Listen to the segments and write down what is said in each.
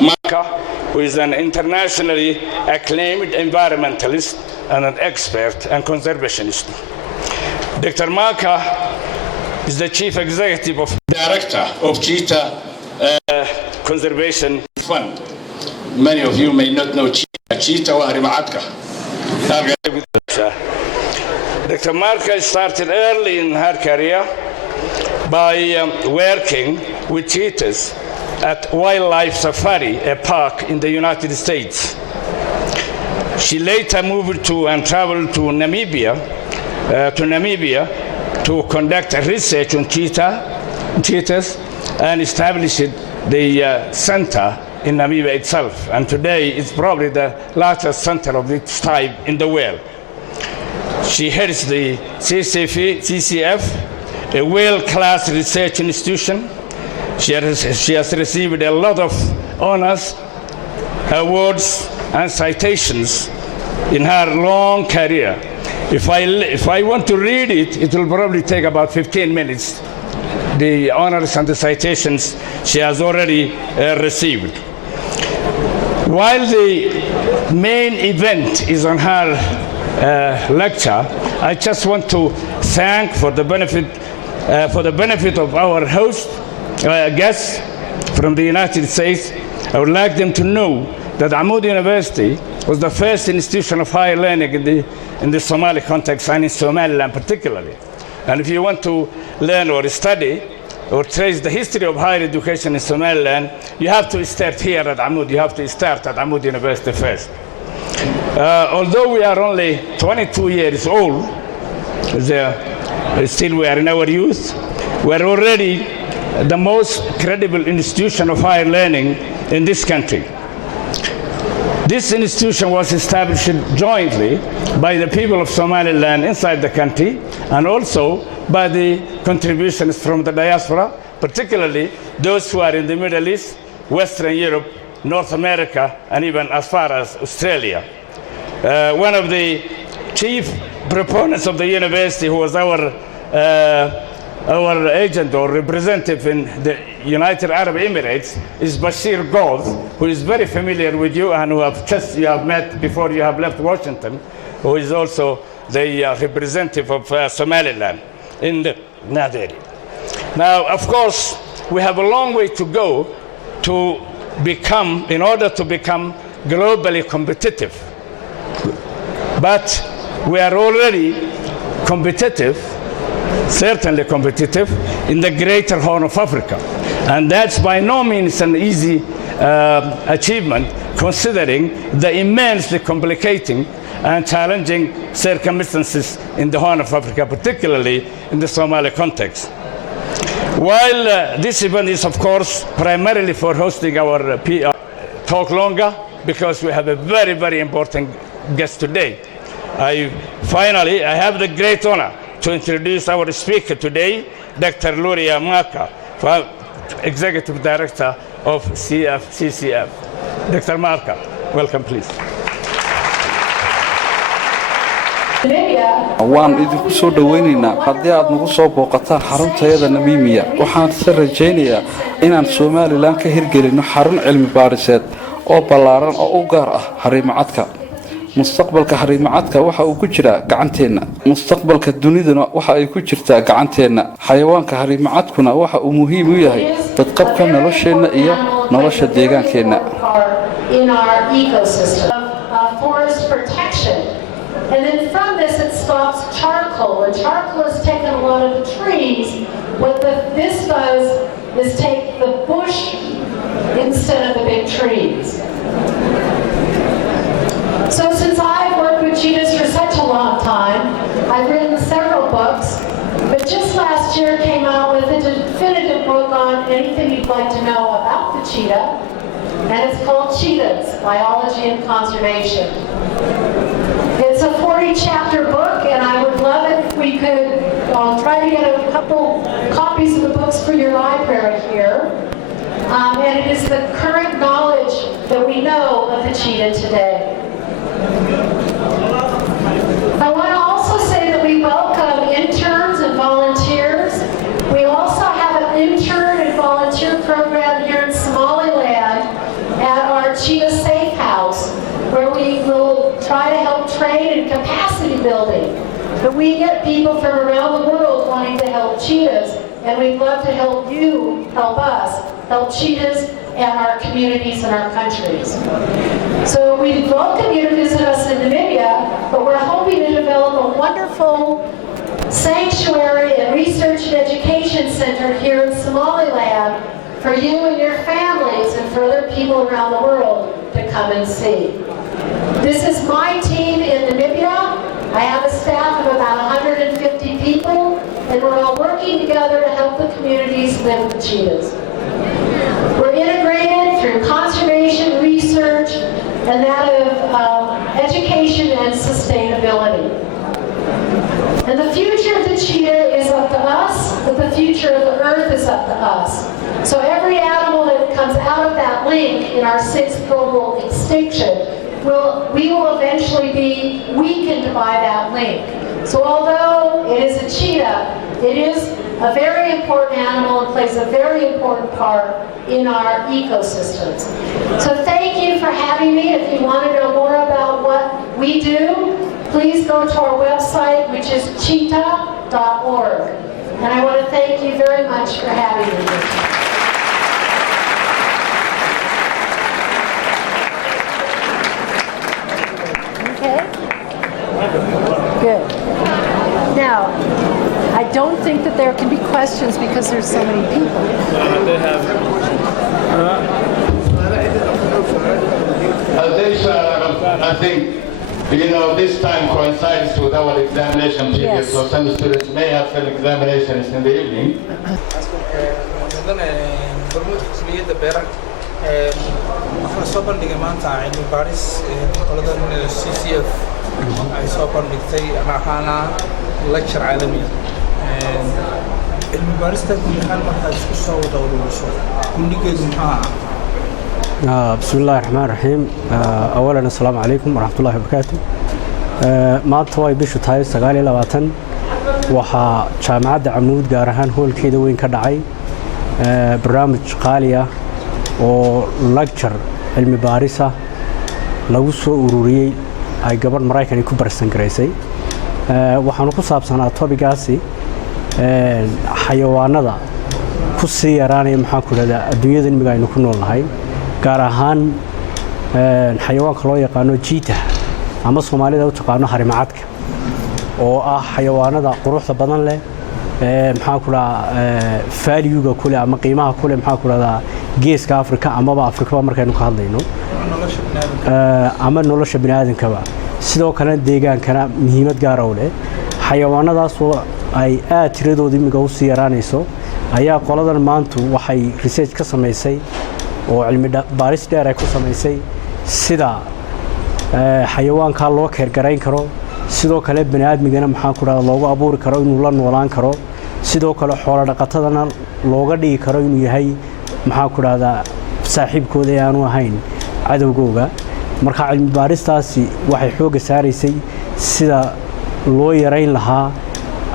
Maka, who is an internationally acclaimed environmentalist and an expert and conservationist. Dr. Maka is the Chief Executive of Director of Cheetah Conservation Fund. Many of you may not know Cheetah Harimacadka. Dr. Maka started early in her career by working with cheetahs at Wildlife Safari, a park in the United States. She later moved to and traveled to Namibia to conduct research on cheetahs and established the center in Namibia itself. And today it's probably the largest center of its type in the world. She heads the CCF, a world-class research institution. She has received a lot of honors, awards, and citations in her long career. If I want to read it, it will probably take about 15 minutes, the honors and the citations she has already received. While the main event is on her lecture, I just want to thank for the benefit of our host guests from the United States. I would like them to know that Camuud University was the first institution of higher learning in the Somali context and in Somaliland particularly. And if you want to learn or study or trace the history of higher education in Somaliland, you have to start here at Camuud. You have to start at Camuud University first. Although we are only 22 years old, still we are in our youth, we are already the most credible institution of higher learning in this country. This institution was established jointly by the people of Somaliland inside the country and also by the contributions from the diaspora, particularly those who are in the Middle East, Western Europe, North America, and even as far as Australia. One of the chief proponents of the university, who was our agent or representative in the United Arab Emirates, is Bashir Gold, who is very familiar with you and who you have met before you have left Washington, who is also the representative of Somaliland in that area. Now, of course, we have a long way to go in order to become globally competitive. But we are already competitive, certainly competitive, in the greater Horn of Africa. And that's by no means an easy achievement, considering the immensely complicating and challenging circumstances in the Horn of Africa, particularly in the Somali context. While this event is, of course, primarily for hosting our talk longer, because we have a very, very important guest today. I have the great honor to introduce our speaker today, Dr. Luria Maka, Executive Director of CCF. Dr. Maka, welcome, please. waan idinku soo dhaweynaynaa haddii aad nagu soo booqataan xaruntayada Namiimiya. waxaan si rajaynayaa inaan Somaliland ka hirgelino xarun cilmi baariseed oo ballaaran oo u gaar ah Harimacadka. mustaqbalka Harimacadka waxa uu ku jiraa gacanteena. mustaqbalka duniduna waxa ay ku jirtaa gacanteena. xayawaanka Harimacadkuna waxa uu muhiim u yahay badqabka nolosheena iyo nolosha deegaankeena. In our ecosystem of forest protection. And then from this it stops charcoal, and charcoal has taken a lot of the trees. What this does is take the bush instead of the big trees. So since I've worked with cheetahs for such a long time, I've written several books, but just last year came out with a definitive book on anything you'd like to know about the cheetah, and it's called Cheetahs, Biology and Conservation. It's a 40-chapter book, and I would love it if we could try to get a couple copies of the books for your library here. And it is the current knowledge that we know of the cheetah today. I want to also say that we welcome interns and volunteers. We also have an intern and volunteer program here in Somaliland building. But we get people from around the world wanting to help cheetahs, and we'd love to help you help us help cheetahs and our communities and our countries. So we'd welcome you to visit us in Namibia, but we're hoping to develop a wonderful sanctuary and research and education center here in Somaliland for you and your families and for other people around the world to come and see. This is my team in Namibia. I have a staff of about 150 people, and we're all working together to help the communities live with cheetahs. We're integrated through conservation, research, and that of education and sustainability. And the future of the cheetah is up to us, but the future of the earth is up to us. So every animal that comes out of that link in our 6th global extinction, we will eventually be weakened by that link. So although it is a cheetah, it is a very important animal and plays a very important part in our ecosystems. So thank you for having me. If you want to know more about what we do, please go to our website, which is cheetah.org. And I want to thank you very much for having me. Good. Now, I don't think that there can be questions because there's so many people. They have. I think, this time coincides with our examination period, Yes. so some students may have some examinations in the evening. waxaan soo bandhigay maanta cilmi baaris qoladan CCF ay soo bandhigtay ama ahaana lecture caalami cilmi baarista guud ahaan markaad isku soo wada ururiso gundhigeedu maxaa بسم الله الرحمن الرحيم أولا السلام عليكم ورحمة الله وبركاته maanta way bishu tahay 29 waxaa jaamacadda Camuud gaar ahaan hoolkeeda weyn ka dhacay barnaamij qaali ah oo lecture cilmi baaris ah lagu soo ururiyay ay gabadh Mareykan ku barsan gareysay waxaanu ku saabsanaa topigaasi xayawaanada ku sii yaraanaya maxaa ku dhada adduunyada imiga aynu ku noolnahay gaar ahaan xayawaanka loo yaqaano cheetah ama Soomaalida u taqaano Harimacadka oo ah xayawaanada quruxda badan leh maxaa ku dhada value-ga kule ama qiimaha kule maxaa ku dhada geeska Afrika ama Afrika markaynu ka hadlayno ama nolosha bini'aadamka sidoo kale deegaankana muhiimad gaar ah u leh xayawaanadaas oo ay aad tiradooda imiga u sii yaraanayso ayaa qoladan maanta waxay research ka sameysay oo cilmi baaris dheer ay ku sameysay sida xayawaanka loo keergarayn karo sidoo kale bini'aadmigana maxaa ku dhada loogu abuuri karo inuu la noolaan karo sidoo kale xoolo dhaqatadana looga dhigi karo inuu yahay maxaa ku dhada saaxiibkooda aanu ahayn cadawgooga marka cilmi baaristaasi waxay xooga saaraysay sida loo yareyn lahaa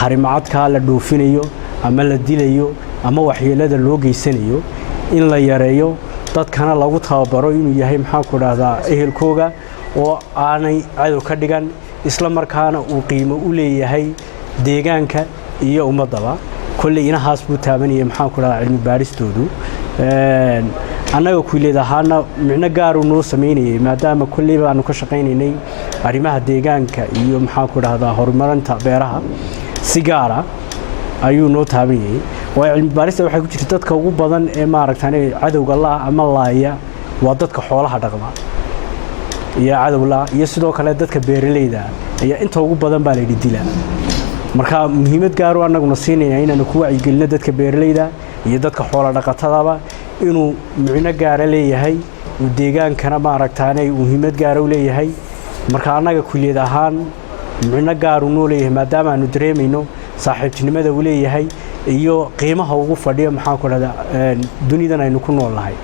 harimacadka la dhoofinayo ama la dilayo ama waxyeelada loo geysanayo in la yareeyo dadkana lagu tababaro inuu yahay maxaa ku dhada ehelkooga oo aanay cadow ka dhigan isla markaana uu qiimo u leeyahay deegaanka iyo ummadaba kulli inahaas buu taabanayay maxaa ku dhada cilmi baaristoodu annaga kuleedahaana micno gaar u noo sameynayay maadaama kulliba aanu ka shaqaynaynay arrimaha deegaanka iyo maxaa ku dhahda horumarinta beeraha si gaar ah ayuu noo taabanayay oo cilmi baarista waxay ku jirtay dadka ugu badan ee maaragtay cadawga la ama laaya waa dadka xoolaha dhaqda iyo cadawla iyo sidoo kale dadka beeraleyda ayaa inta ugu badan baa la dilaa marka muhiimad gaar ah annaguna siinayna inaanu ku wacyigelino dadka beeraleyda iyo dadka xoolo dhaqatadaba inuu micno gaar ah leeyahay oo deegaankana maaragtay muhiimad gaar ah u leeyahay marka annaga kulliyad ahaan micno gaar u noo leeyahay maadaama aanu dareemayno saaxiibtinimada uu leeyahay iyo qiimaha ugu fadhiyo maxaa ku dhada dunidan aynu ku noolnahay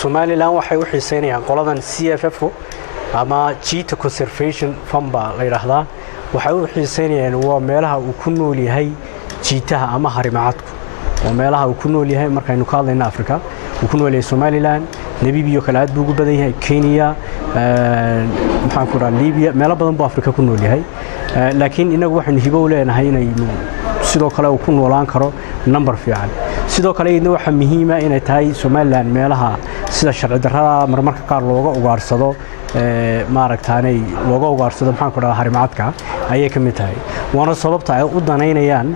Somaliland waxay u xiiseynayaan qoladan CFF ama Cheetah Conservation Fund la yiraahdaa waxay u xiiseynayaan waa meelaha uu ku nool yahay cheetah ama harimacadku oo meelaha uu ku nool yahay markaynu ka hadlayno Afrika uu ku nool yahay Somaliland Namibia kale aad buu ugu badan yahay Kenya maxaan ku raraa Libya meelo badan buu Afrika ku nool yahay laakiin inagu waxaan hibo u leenahay inaynu sidoo kale uu ku noolaan karo number fiican sidoo kale idna waxa muhiim ah inay tahay Somaliland meelaha sida sharci darrada marmarka qaar looga ugaarsado maaragtaanay looga ugaarsado maxaan ku raraa Harimacadka ayay ka mid tahay waana sababta ay u danaynayaan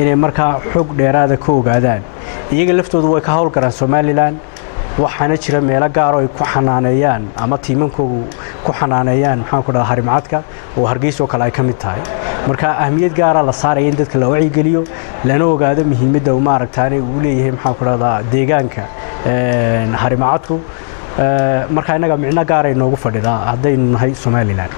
inay markaa xog dheeraada ka ogaadaan iyaga laftoodu way ka hawl garaan Somaliland waxaana jira meelo gaar ah oo ay ku xanaaneeyaan ama tiimankoodu ku xanaaneeyaan maxaan ku raraa Harimacadka oo Hargeysa oo kale ay ka mid tahay marka ahmiyad gaar ah la saaray in dadka la wacyi geliyo lana ogaado muhiimadda uu maaragtaanay uu leeyahay maxaan ku raraa deegaanka Harimacadku marka inaga micno gaar ah inoogu fadhidaa haddaynu nahay Somaliland